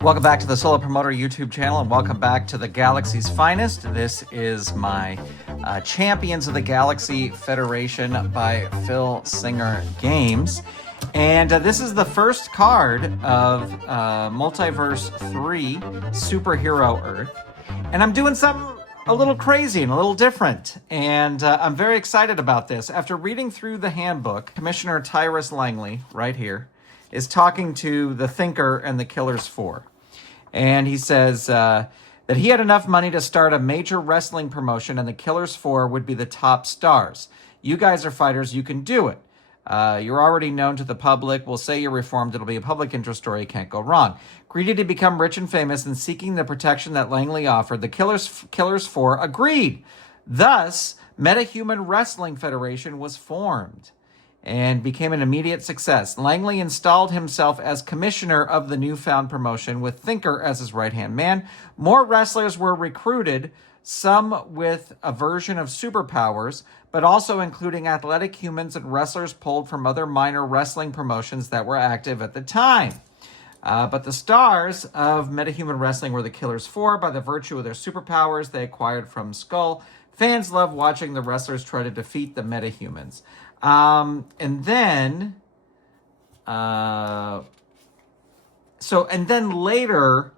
Welcome back to the Solo Promoter YouTube channel, and welcome back to the Galaxy's Finest. This is my Champions of the Galaxy Federation by Filsinger Games. And this is the first card of Multiverse 3 Superhero Earth. And I'm doing something a little crazy and a little different. And I'm very excited about this. After reading through the handbook, Commissioner Tyrus Langley, right here, is talking to the Thinker and the Killers 4. And he says that he had enough money to start a major wrestling promotion and the Killers 4 would be the top stars. You guys are fighters, you can do it. You're already known to the public. We'll say you're reformed. It'll be a public interest story. Can't go wrong. Greedy to become rich and famous and seeking the protection that Langley offered, the Killers 4 agreed. Thus, Metahuman Wrestling Federation was formed and became an immediate success. Langley installed himself as commissioner of the newfound promotion with Thinker as his right-hand man. More wrestlers were recruited, some with a version of superpowers, but also including athletic humans and wrestlers pulled from other minor wrestling promotions that were active at the time. But the stars of Metahuman Wrestling were the Killers 4 by the virtue of their superpowers they acquired from Skull. Fans loved watching the wrestlers try to defeat the Metahumans. And then later,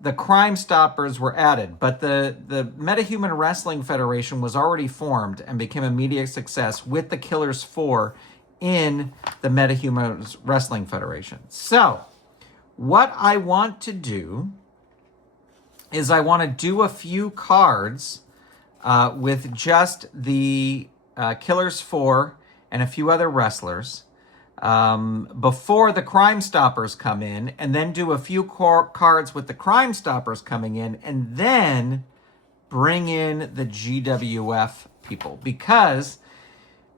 the Crime Stoppers were added, but the Metahuman Wrestling Federation was already formed and became a immediate success with the Killers 4 in the Metahuman Wrestling Federation. So, what I want to do is I want to do a few cards with just the Killers 4 and a few other wrestlers before the Crime Stoppers come in, and then do a few cards with the Crime Stoppers coming in, and then bring in the GWF people, because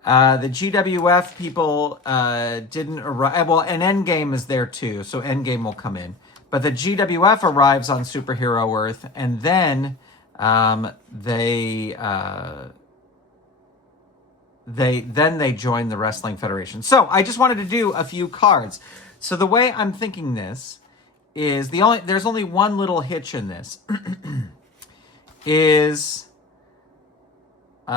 the GWF people didn't arrive. Well, and Endgame is there too, so Endgame will come in. But the GWF arrives on Superhero Earth, and then they join the Wrestling Federation. So I just wanted to do a few cards. So the way I'm thinking this is there's only one little hitch in this. is we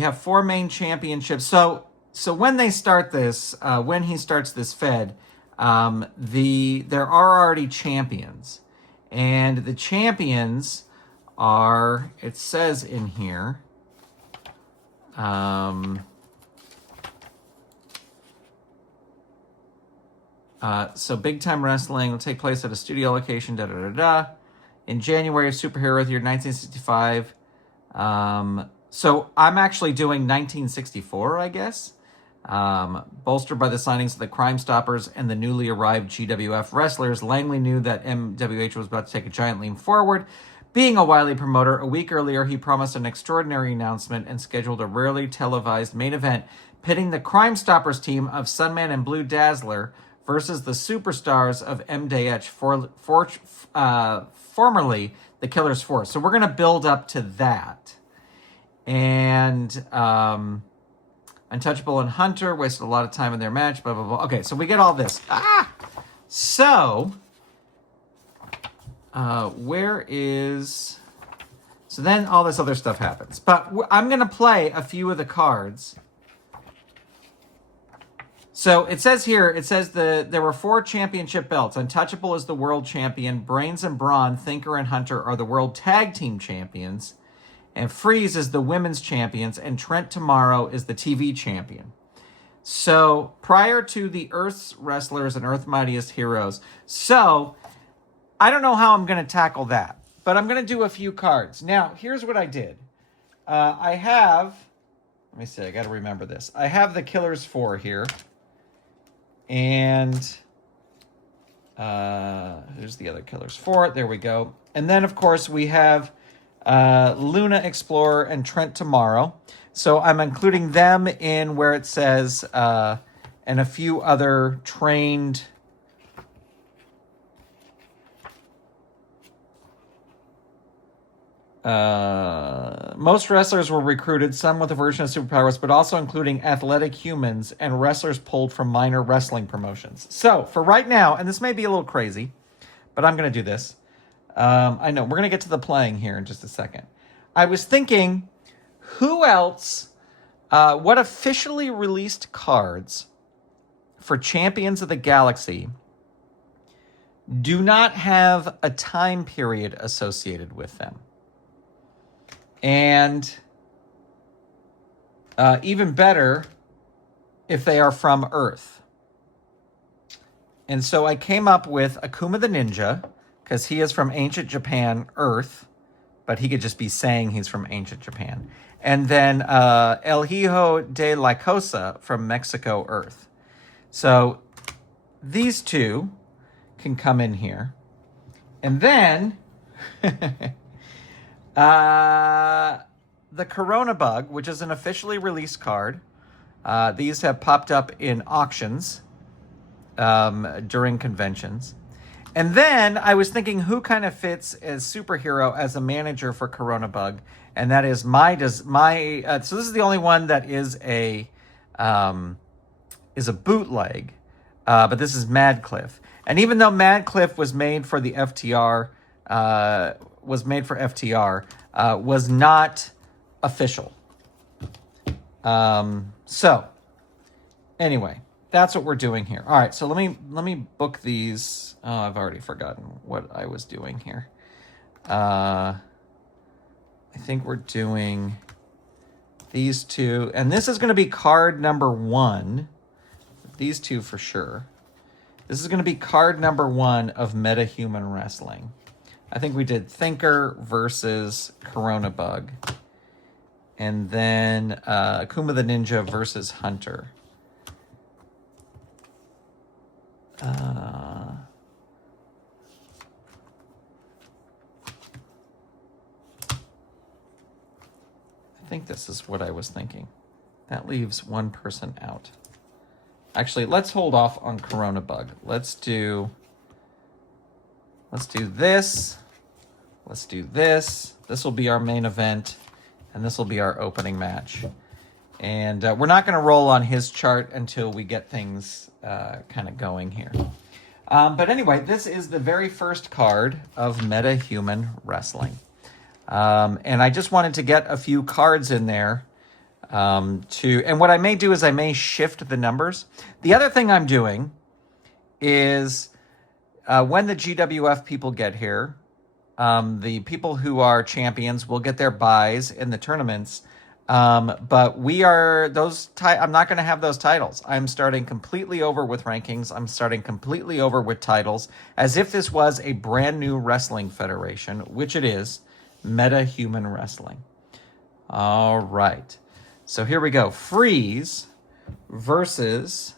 have 4 main championships. So when they start this, when he starts this Fed, there are already champions. And the champions are, it says in here, so Big Time Wrestling will take place at a studio location, in January of Superhero year 1965. So I'm actually doing 1964, I guess. Bolstered by the signings of the Crime Stoppers and the newly arrived GWF wrestlers, Langley knew that MWH was about to take a giant leap forward. Being a wily promoter, a week earlier he promised an extraordinary announcement and scheduled a rarely televised main event pitting the Crime Stoppers team of Sunman and Blue Dazzler versus the superstars of MDH, formerly the Killers 4. So we're going to build up to that. And Untouchable and Hunter wasted a lot of time in their match, blah, blah, blah. Okay, so we get all this. So... so then all this other stuff happens. But I'm going to play a few of the cards. So it says here, there were 4 championship belts. Untouchable is the world champion. Brains and Brawn, Thinker and Hunter are the world tag team champions. And Freeze is the women's champions. And Trent tomorrow is the TV champion. So prior to the Earth's wrestlers and Earth Mightiest Heroes. So... I don't know how I'm going to tackle that, but I'm going to do a few cards. Now, here's what I did. Let me see, I got to remember this. I have the Killers 4 here, and here's the other Killers 4. There we go. And then, of course, we have Luna Explorer and Trent tomorrow. So I'm including them in where it says, and a few other trained... most wrestlers were recruited, some with a version of superpowers, but also including athletic humans and wrestlers pulled from minor wrestling promotions. So, for right now, and this may be a little crazy, but I'm going to do this. I know, we're going to get to the playing here in just a second. I was thinking, who else, what officially released cards for Champions of the Galaxy do not have a time period associated with them? And even better, if they are from Earth. And so I came up with Akuma the Ninja, because he is from ancient Japan, Earth, but he could just be saying he's from ancient Japan. And then El Hijo de Lycosa from Mexico, Earth. So these two can come in here. And then the Corona Bug, which is an officially released card. These have popped up in auctions during conventions. And then I was thinking who kind of fits as superhero as a manager for Corona Bug, and that is so this is the only one that is a bootleg, but this is Madcliff. And even though Madcliff was made for the FTR, was not official. So anyway, that's what we're doing here. All right, so let me book these. Oh, I've already forgotten what I was doing here. I think we're doing these two, and this is going to be card number 1. These two for sure. This is going to be card number 1 of Meta Human Wrestling. I think we did Thinker versus Corona Bug. And then Akuma the Ninja versus Hunter. I think this is what I was thinking. That leaves one person out. Actually, let's hold off on Corona Bug. Let's do this. Let's do this. This will be our main event, and this will be our opening match. And we're not going to roll on his chart until we get things kind of going here. But anyway, this is the very first card of Meta Human Wrestling. And I just wanted to get a few cards in there. And what I may do is I may shift the numbers. The other thing I'm doing is when the GWF people get here, the people who are champions will get their buys in the tournaments. But I'm not going to have those titles. I'm starting completely over with rankings. I'm starting completely over with titles, as if this was a brand new wrestling federation, which it is, Meta Human Wrestling. All right. So here we go. Freeze versus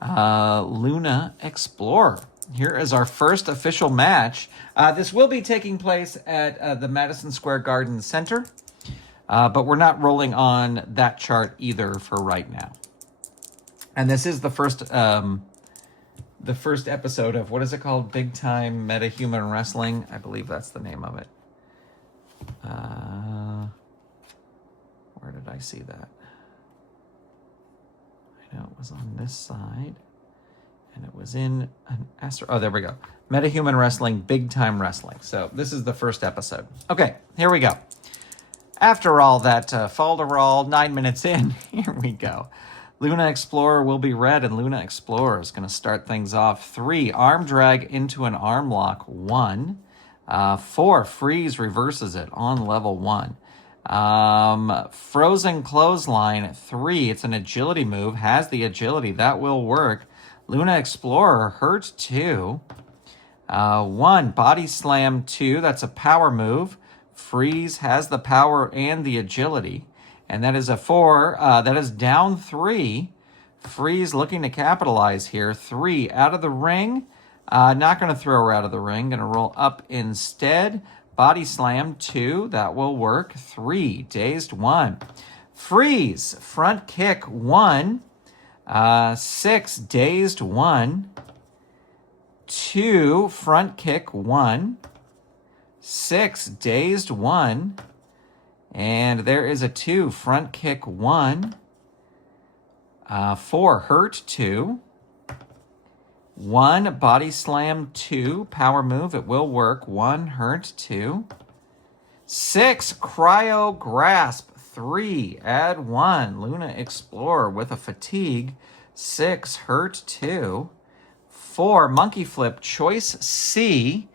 Luna Explorer. Here is our first official match. This will be taking place at the Madison Square Garden Center. But we're not rolling on that chart either for right now. And this is the first episode of, what is it called? Big Time Meta Human Wrestling. I believe that's the name of it. Where did I see that? I know it was on this side. And it was in an oh, there we go. Meta Human Wrestling, Big Time Wrestling. So this is the first episode. Okay, here we go. After all that falderall, 9 minutes in, here we go. Luna Explorer will be red, and Luna Explorer is going to start things off. 3, arm drag into an arm lock. 1. 4, freeze reverses it on level 1. Frozen clothesline. 3, it's an agility move. Has the agility. That will work. Luna Explorer hurt 2. 1, body slam 2. That's a power move. Freeze has the power and the agility. And that is a 4. That is down 3. Freeze looking to capitalize here. 3 out of the ring. Not going to throw her out of the ring. Going to roll up instead. Body slam 2. That will work. 3. Dazed 1. Freeze. Front kick 1. 6. Dazed 1. 2. Front kick 1. 6. Dazed 1. And there is a 2. Front kick 1. 4. Hurt 2. 1, body slam, 2, power move. It will work. 1, hurt, 2. 6, cryo grasp, 3, add 1. Luna Explorer with a fatigue. 6, hurt, 2. 4, monkey flip, choice C.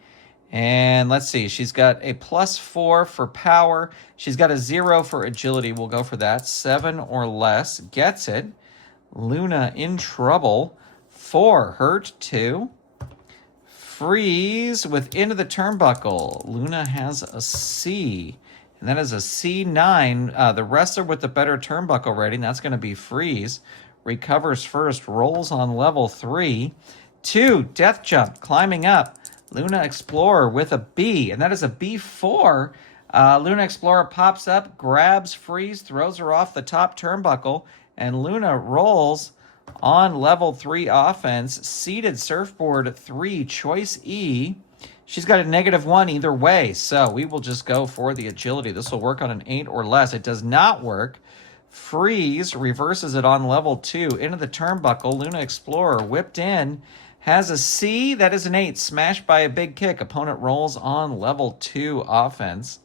And let's see, she's got a +4 for power. She's got a 0 for agility. We'll go for that. 7 or less. Gets it. Luna in trouble. 4, hurt, 2. Freeze with into the turnbuckle. Luna has a C. And that is a C9. The wrestler with the better turnbuckle rating, that's going to be freeze. Recovers first, rolls on level 3. 2, death jump, climbing up. Luna Explorer with a B, and that is a B4. Luna Explorer pops up, grabs freeze, throws her off the top turnbuckle, and Luna rolls on level 3 offense. Seated surfboard 3, choice E. She's got a -1 either way, so we will just go for the agility. This will work on an 8 or less. It does not work. Freeze reverses it on level 2 into the turnbuckle. Luna Explorer whipped in, has a C. That is an 8, smashed by a big kick. Opponent rolls on level 2 offense.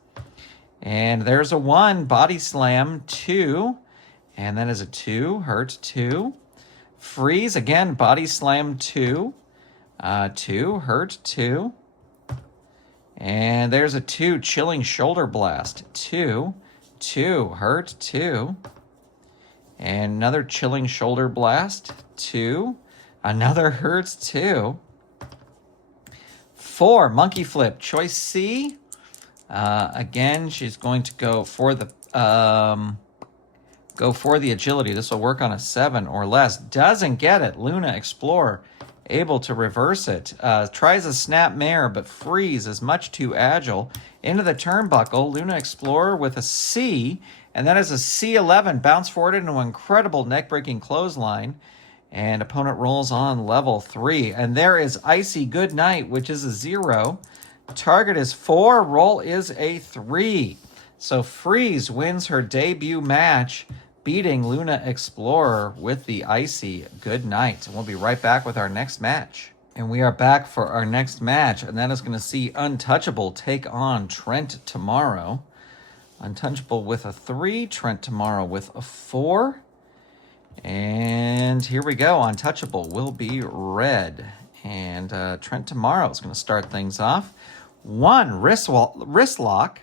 And there's a 1, body slam, 2. And that is a 2, hurt, 2. Freeze, again, body slam, 2. 2, hurt, 2. And there's a 2, chilling shoulder blast, 2. 2, hurt, 2. And another chilling shoulder blast, 2. Another hurts, 2. 4, monkey flip, choice C. Again, she's going to go for the agility. This will work on a 7 or less. Doesn't get it. Luna Explorer able to reverse it. Tries a snap mare, but freeze is much too agile. Into the turnbuckle, Luna Explorer with a C, and that is a C11. Bounce forward into an incredible neck-breaking clothesline. And opponent rolls on level 3. And there is Icy Goodnight, which is a 0. Target is 4. Roll is a 3. So Freeze wins her debut match, beating Luna Explorer with the Icy Goodnight. And we'll be right back with our next match. And we are back for our next match. And that is going to see Untouchable take on Trent tomorrow. Untouchable with a 3. Trent tomorrow with a 4. And here we go. Untouchable will be red. And Trent tomorrow is going to start things off. 1, wrist lock.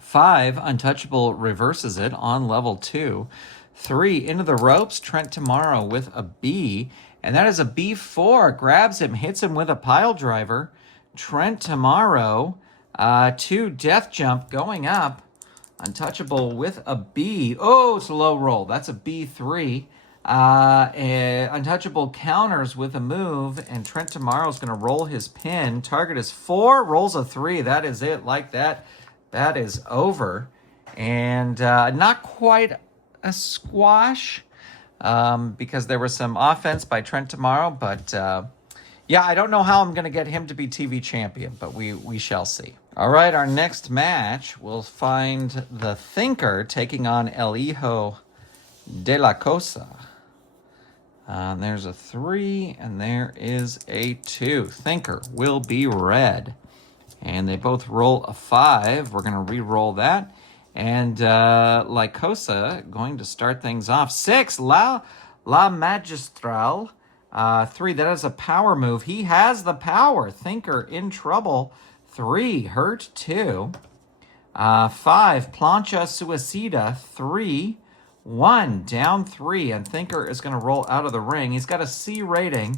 5, Untouchable reverses it on level 2. 3, into the ropes. Trent tomorrow with a B. And that is a B4. Grabs him, hits him with a pile driver. Trent tomorrow, 2, death jump going up. Untouchable with a B. Oh, it's a low roll. That's a B3. Untouchable counters with a move, and Trent tomorrow is going to roll his pin. Target is 4, rolls a 3. That is it. Like that, that is over. And not quite a squash because there was some offense by Trent tomorrow. But yeah, I don't know how I'm going to get him to be TV champion, but we shall see. All right, our next match, we'll find the Thinker taking on El Hijo de Lycosa. There's a 3, and there is a 2. Thinker will be red. And they both roll a 5. We're going to re-roll that. And Lycosa going to start things off. 6, La Magistral. 3, that is a power move. He has the power. Thinker in trouble. 3, hurt, 2. 5, plancha suicida, 3. 1, down 3, and Thinker is going to roll out of the ring. He's got a C rating,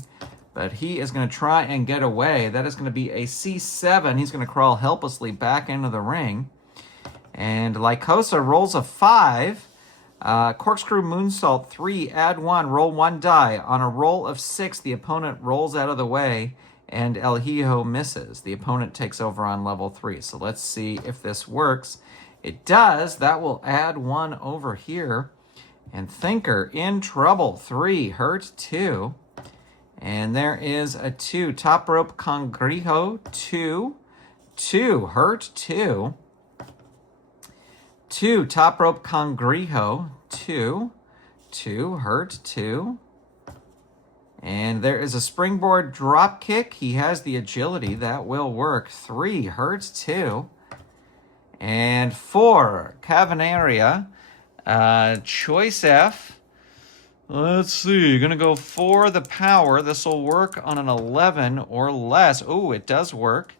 but he is going to try and get away. That is going to be a C7. He's going to crawl helplessly back into the ring. And Lycosa rolls a 5. Corkscrew moonsault, 3, add 1, roll 1 die. On a roll of 6, the opponent rolls out of the way, and El Hijo misses. The opponent takes over on level 3. So let's see if this works. It does. That will add 1 over here. And Thinker in trouble. 3, hurt, 2. And there is a 2. Top rope congrijo, 2. 2, hurt, 2. 2, top rope congrijo, 2. 2, hurt, 2. And there is a springboard drop kick. He has the agility. That will work. 3 hurts 2. And 4, Cavernaria. Choice F. Let's see. Going to go for the power. This will work on an 11 or less. Oh, it does work.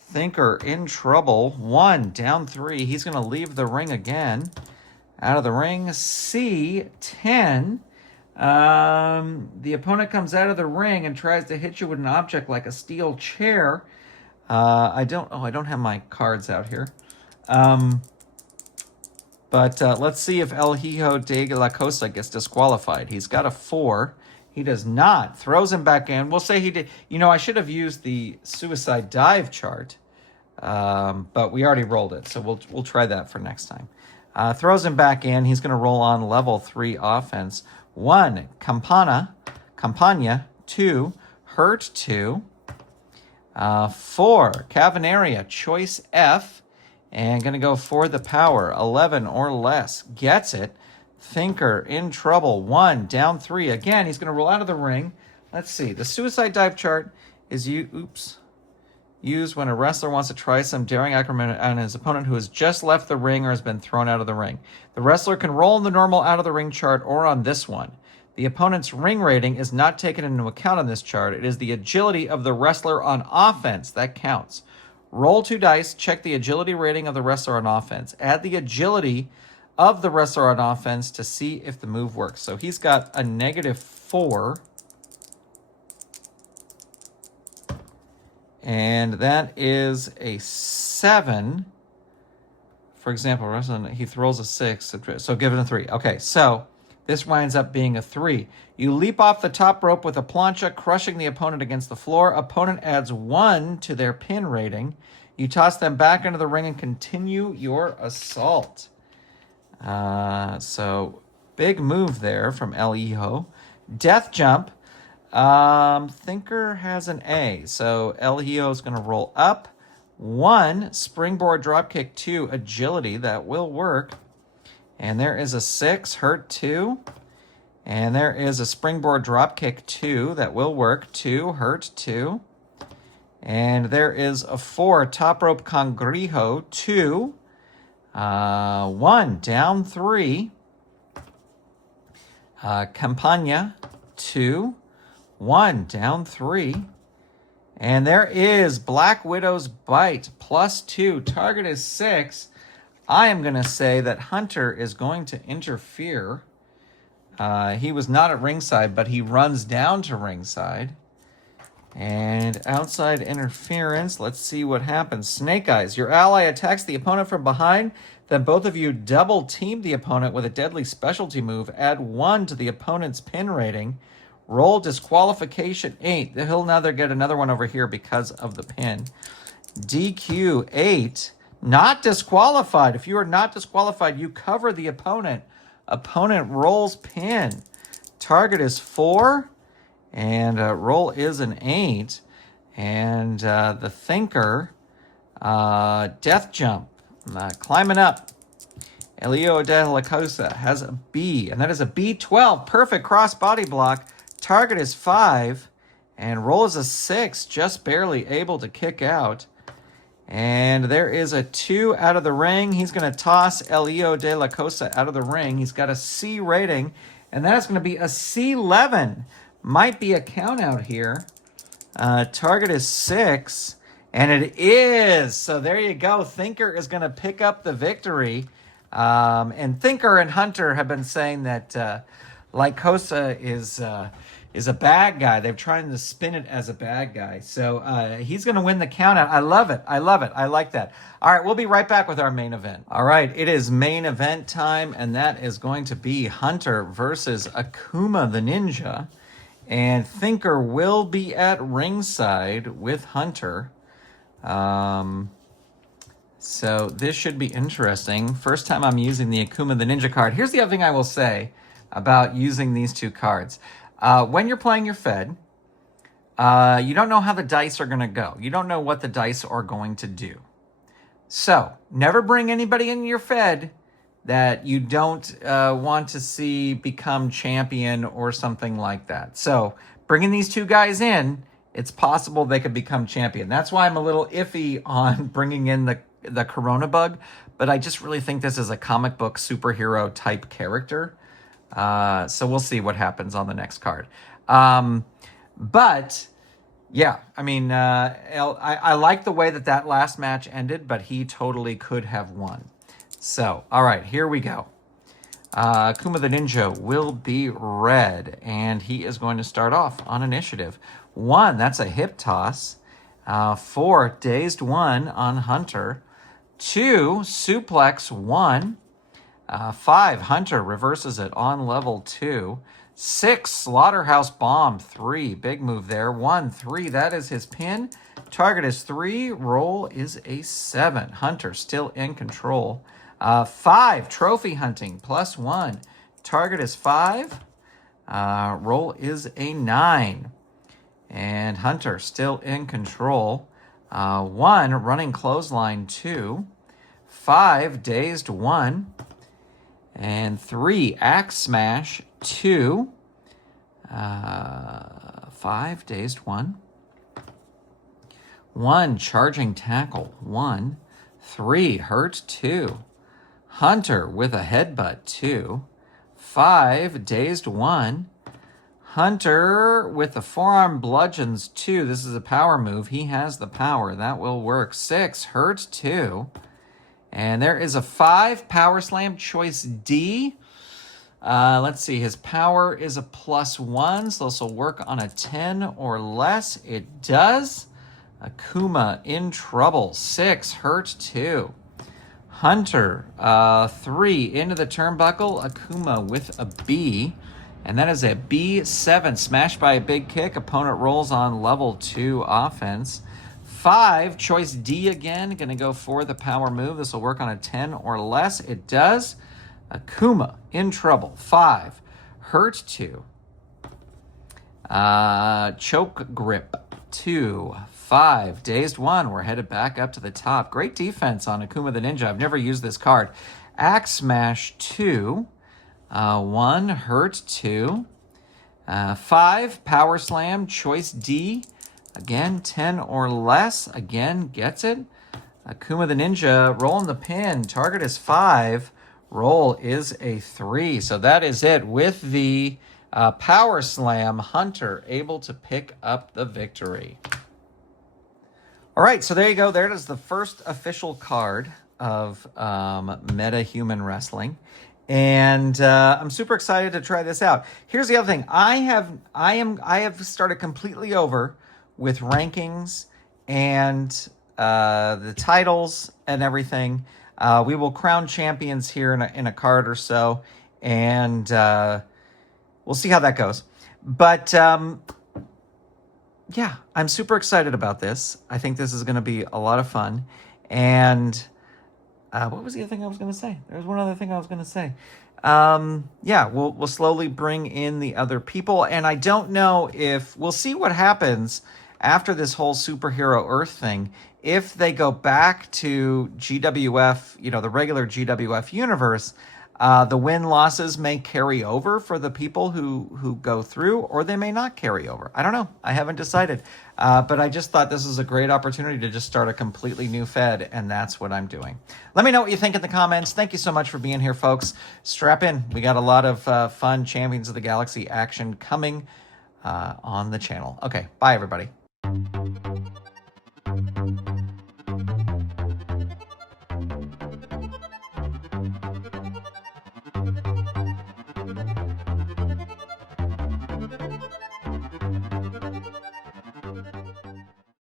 Thinker in trouble. 1, down 3. He's going to leave the ring again. Out of the ring. C, 10. The opponent comes out of the ring and tries to hit you with an object like a steel chair. I don't have my cards out here. But let's see if El Hijo de Lycosa gets disqualified. He's got a 4. He does not. Throws him back in. We'll say he did. You know, I should have used the suicide dive chart, but we already rolled it, so we'll try that for next time. Throws him back in. He's going to roll on level 3 offense. 1, Campagna. 2, hurt 2. 4, Cavernaria, choice F. And going to go for the power. 11 or less. Gets it. Thinker in trouble. 1, down 3. Again, he's going to roll out of the ring. Let's see. The suicide dive chart is used when a wrestler wants to try some daring acrobat on his opponent who has just left the ring or has been thrown out of the ring. The wrestler can roll in the normal out of the ring chart or on this one. The opponent's ring rating is not taken into account on this chart. It is the agility of the wrestler on offense that counts. Roll 2 dice, check the agility rating of the wrestler on offense. Add the agility of the wrestler on offense to see if the move works. So he's got a -4. And that is a 7. For example, he throws a 6, so give it a 3. Okay, so this winds up being a 3. You leap off the top rope with a plancha, crushing the opponent against the floor. Opponent adds 1 to their pin rating. You toss them back into the ring and continue your assault. So big move there from El Hijo. Death jump. Thinker has an A, so El Hijo is going to roll up. 1, springboard dropkick. 2, agility. That will work. And there is a 6, hurt 2. And there is a springboard dropkick 2. That will work. 2, hurt 2. And there is a 4, top rope cangrejo. 2. 1, down 3. Campagna. 2. 1, down 3. And there is Black Widow's Bite, +2. Target is 6. I am going to say that Hunter is going to interfere. He was not at ringside, but he runs down to ringside. And outside interference, let's see what happens. Snake Eyes, your ally attacks the opponent from behind. Then both of you double team the opponent with a deadly specialty move. Add 1 to the opponent's pin rating. Roll disqualification 8. He'll now get another one over here because of the pin. DQ 8. Not disqualified. If you are not disqualified, you cover the opponent. Opponent rolls pin. Target is 4. And roll is an 8. And the Thinker, death jump, climbing up. Elio de Lycosa has a B, and that is a B12. Perfect cross body block. Target is 5. And roll is a 6, just barely able to kick out. And there is a 2 out of the ring. He's going to toss Elio de Lycosa out of the ring. He's got a C rating, and that is going to be a C11. Might be a count out here. Target is 6, and it is. So there you go. Thinker is going to pick up the victory. And Thinker and Hunter have been saying that Lycosa is a bad guy. They're trying to spin it as a bad guy. So he's going to win the count out. I love it. I love it. I like that. All right, we'll be right back with our main event. All right, it is main event time, and that is going to be Hunter versus Akuma the Ninja. And Thinker will be at ringside with Hunter. So this should be interesting. First time I'm using the Akuma the Ninja card. Here's the other thing I will say about using these 2 cards. When you're playing your Fed, you don't know how the dice are going to go. You don't know what the dice are going to do. So never bring anybody in your Fed that you don't want to see become champion or something like that. So bringing these two guys in, it's possible they could become champion. That's why I'm a little iffy on bringing in the Corona Bug, but I just really think this is a comic book superhero type character. So we'll see what happens on the next card. But yeah, I mean, I like the way that last match ended, but he totally could have won. So, all right, here we go. Akuma the Ninja will be red, and he is going to start off on initiative. 1, that's a hip toss. 4, dazed 1 on Hunter. 2, suplex 1. 5, Hunter reverses it on level 2. 6, slaughterhouse bomb 3. Big move there. 1, 3, that is his pin. Target is 3. Roll is a 7. Hunter still in control. 5, trophy hunting plus 1. Target is 5. Roll is a 9. And Hunter still in control. 1, running clothesline 2. 5, dazed 1. And 3, axe smash 2. 5, dazed 1. 1, charging tackle 1. 3, hurt 2. Hunter with a headbutt 2. 5, dazed 1. Hunter with the forearm bludgeons 2. This is a power move. He has the power. That will work. 6, hurt 2. And there is a 5, power slam, choice D. Let's see, his power is a +1, so this will work on a 10 or less. It does. Akuma in trouble. 6, hurt 2. Hunter, 3, into the turnbuckle. Akuma with a B. And that is a B7, smashed by a big kick. Opponent rolls on level 2 offense. 5, choice D again. Going to go for the power move. This will work on a 10 or less. It does. Akuma in trouble. 5, hurt 2. Choke grip 2. 5, dazed 1. We're headed back up to the top. Great defense on Akuma the Ninja. I've never used this card. Axe smash 2. 1, hurt 2. 5, power slam, choice D. Again, 10 or less. Again, gets it. Akuma the Ninja rolling the pin. Target is 5. Roll is a 3. So that is it. With the power slam, Hunter able to pick up the victory. All right, so there you go. There it is, the first official card of Meta Human Wrestling. And I'm super excited to try this out. Here's the other thing. I have started completely over with rankings and the titles and everything. We will crown champions here in a card or so, and we'll see how that goes. But yeah, I'm super excited about this. I think this is going to be a lot of fun. And what was the other thing I was going to say? There was one other thing I was going to say. Yeah, we'll slowly bring in the other people, and I don't know if we'll see what happens after this whole Superhero Earth thing. If they go back to GWF, the regular GWF universe, the win-losses may carry over for the people who go through, or they may not carry over. I don't know. I haven't decided. But I just thought this is a great opportunity to just start a completely new fed, and that's what I'm doing. Let me know what you think in the comments. Thank you so much for being here, folks. Strap in. We got a lot of fun Champions of the Galaxy action coming on the channel. Okay, bye, everybody.